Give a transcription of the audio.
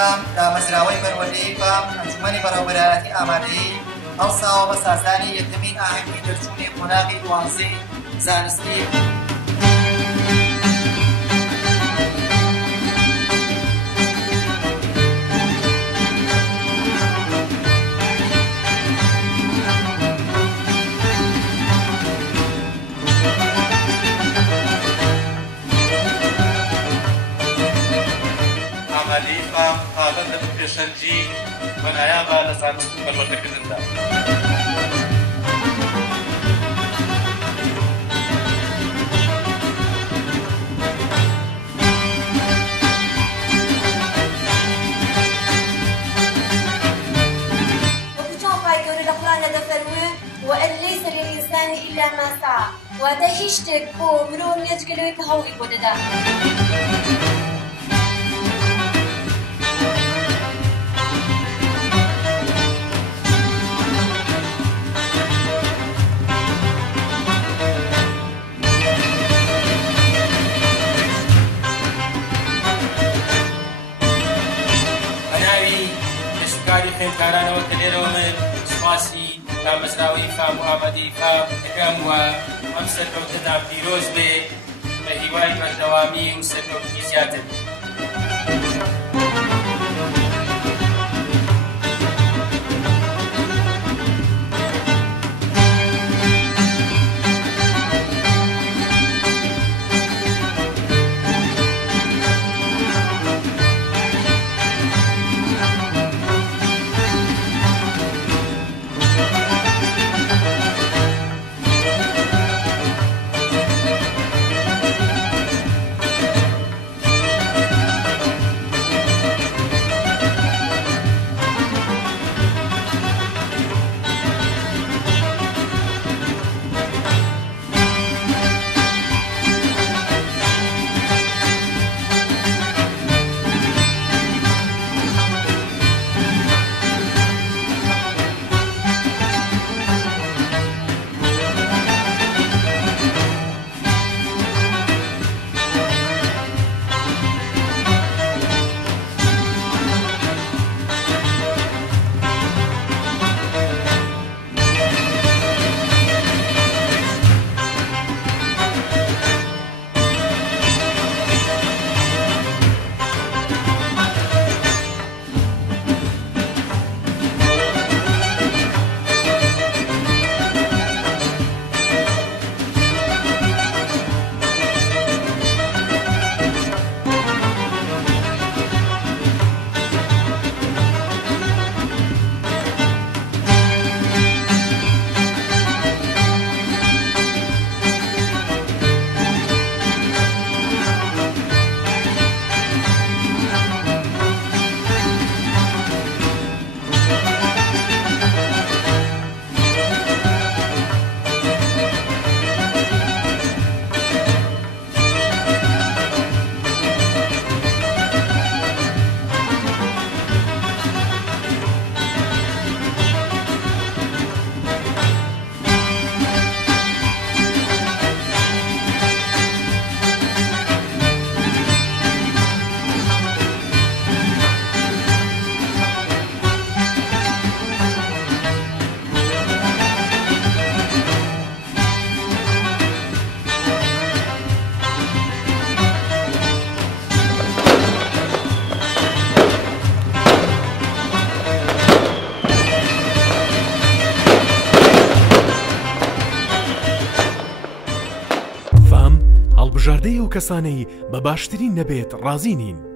فام دامەزراوەی بەروەردەیی فام ئەنجومەنی بەڕێوەبەرایەتی ئامادەیی ئەڵساوە بە ساسانی یەکەمین ئاهەنگی دەرچوونی قۆناغی دوانزەی زانستی فام قادر لپێشەنجی بەنایابە لە زانست و بەروەردەکردندا. وەکو گەورە لە قورئانە دەفەرموێت وأن ليس للإنسان إلا ما سعى واتە هیچ شتێک بۆ مرۆڤ نییە جگە لەوەی کە هەوڵی بۆ دەدا. کاری خوێندکارانەوە کە لێرەوە من سوپاسی دامەزراوەی فام و ئامادەی فام دەکەم و ئەم سەرکەوتنە پیرۆز بێ بە هیوای بەردەوامی و سەرکەوتنی زیاتر. هەڵبژاردەی ئەو کەسانەی بە باشترین نەبێت ڕازی نین.